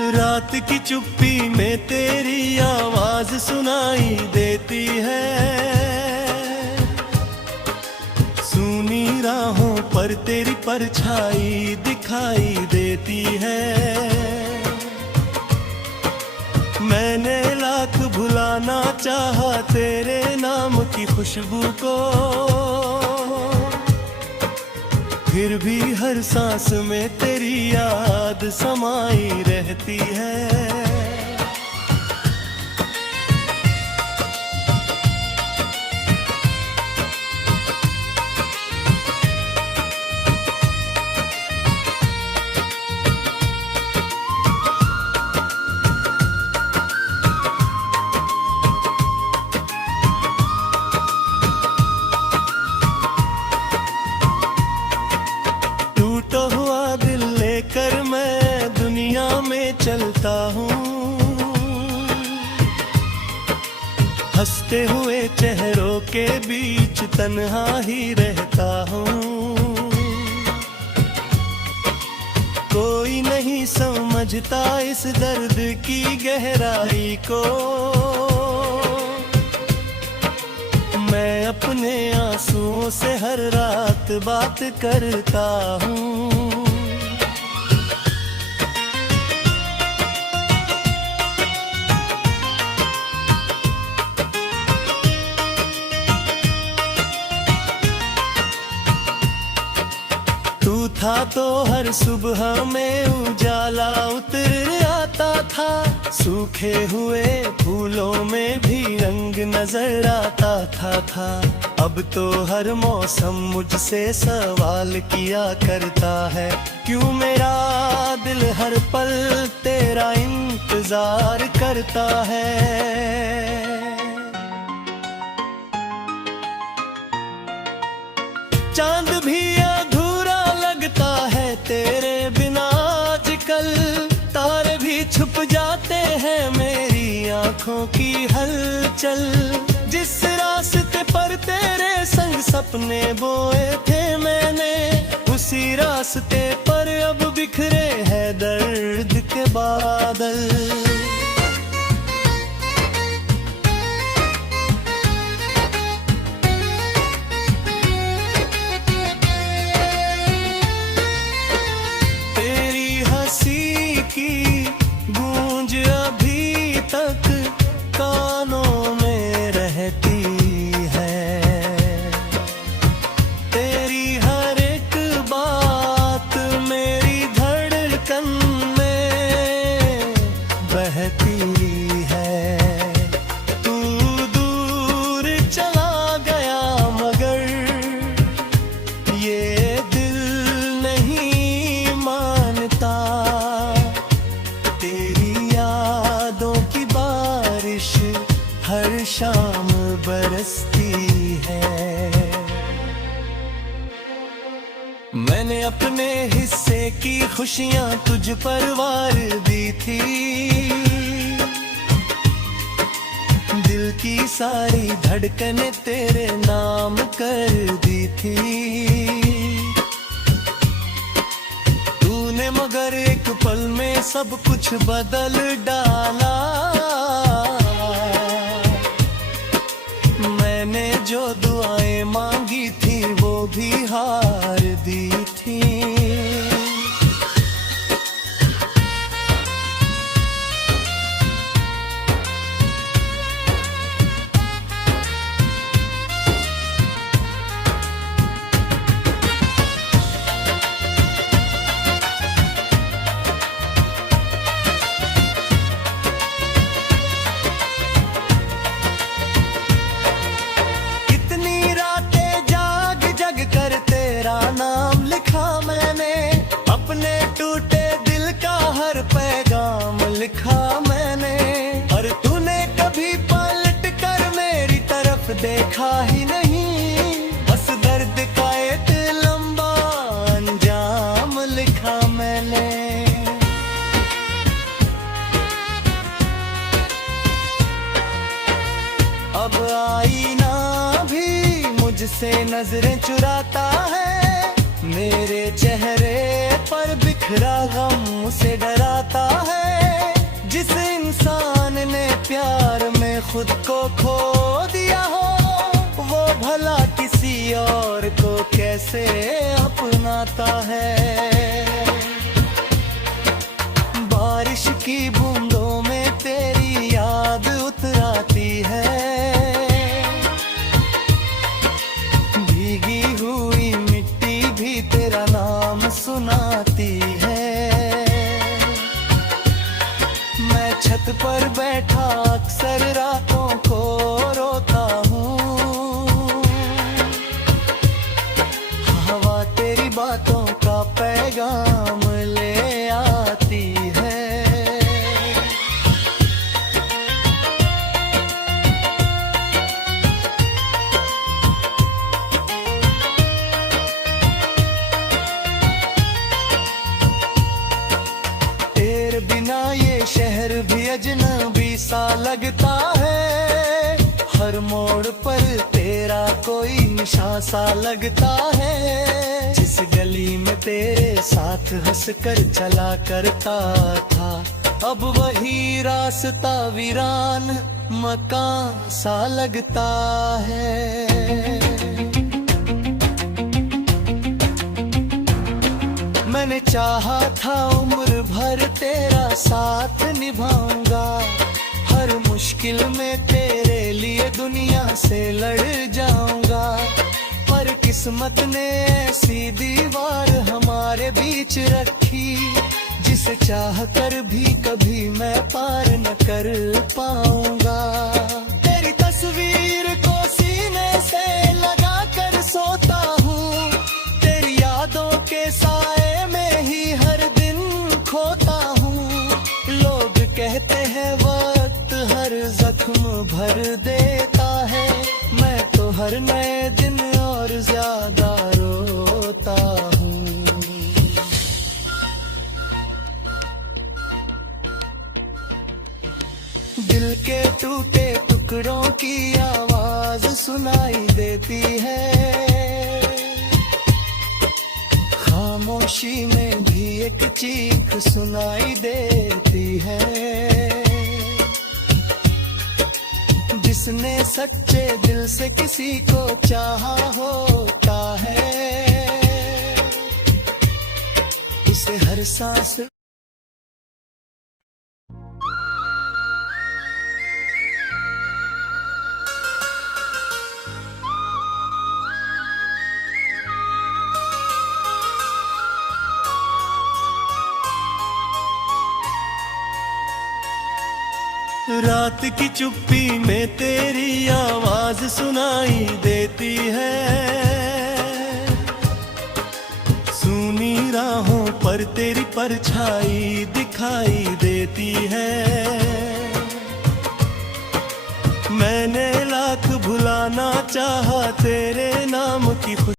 रात की चुप्पी में तेरी आवाज सुनाई देती है, सूनी राहों पर तेरी परछाई दिखाई देती है। मैंने लाख भुलाना चाहा तेरे नाम की खुशबू को, फिर भी हर सांस में तेरी याद समाई रहती है। टूटा हुआ दिल लेकर मैं दुनिया में चलता हूँ, हंसते हुए चेहरों के बीच तन्हा ही रहता हूँ। कोई नहीं समझता इस दर्द की गहराई को, मैं अपने आंसुओं से हर रात बात करता हूँ। तू था तो हर सुबह में उजाला उतर आता था, सूखे हुए फूलों में भी रंग नजर आता था। अब तो हर मौसम मुझसे सवाल किया करता है, क्यों मेरा दिल हर पल तेरा इंतजार करता है। चांद भी अधूरा लगता है तेरे बिना आजकल, तारे भी छुप जाते हैं मेरी आंखों की हलचल। जिस रास्ते पर तेरे संग सपने बोए थे मैंने, उसी रास्ते पर अब बिखरे हैं दर्द के बादल। की गूंज अभी तक कानों में रहती है, तेरी हर एक बात मेरी धड़कन में बहती है। तू दूर चला गया मगर ये दिल नहीं मानता, तेरी यादों की बारिश हर शाम बरसती है। मैंने अपने हिस्से की खुशियां तुझ पर वार दी थी, दिल की सारी धड़कनें तेरे नाम कर दी थी। मगर एक पल में सब कुछ बदल डाला, मैंने जो दुआएं मांगी थी वो भी हार दी थी। नाम लिखा मैंने, अपने टूटे दिल का हर पैगाम लिखा मैंने। और तूने कभी पलट कर मेरी तरफ देखा ही नहीं, बस दर्द का एक लंबा अंजाम लिखा मैंने। अब आईना भी मुझसे नजरें चुराता है, मेरे चेहरे पर बिखरा गम से डराता है। जिस इंसान ने प्यार में खुद को खो दिया हो, वो भला किसी और को कैसे अपनाता है। बारिश की बूंदों में तेरी याद उतर आती है, भीगी हुई मिट्टी भी तेरा नाम सुनाती है। मैं छत पर बैठा अक्सर रातों को रोता हूँ, हवा तेरी बातों का पैगाम ले आती है। तेरे बिना ये शहर भी अजनबी सा लगता है, हर मोड़ पर तेरा कोई निशान सा लगता है। जिस गली में तेरे साथ हंसकर चला करता था, अब वही रास्ता वीरान मकान सा लगता है। मैंने चाहा था उम्र भर तेरा साथ निभाऊंगा, हर मुश्किल में तेरे लिए दुनिया से लड़ जाऊंगा। पर किस्मत ने ऐसी दीवार हमारे बीच रखी, जिसे चाह कर भी कभी मैं पार न कर पाऊंगा। तेरी तस्वीर को सीने से लगा कर सोता हूँ, तेरी यादों के साए में ही हर दिन खोता हूँ। लोग कहते हैं वक्त हर जख्म भर देता है, मैं तो हर नए दिन और ज्यादा रोता हूँ। दिल के टूटे टुकड़ों की आवाज सुनाई देती है, खामोशी में भी एक चीख सुनाई देती है। जिसने सच्चे दिल से किसी को चाहा होता है, उसे हर सांस रात की चुप्पी में तेरी आवाज सुनाई देती है, सूनी राहों पर तेरी परछाई दिखाई देती है। मैंने लाख भुलाना चाहा तेरे नाम की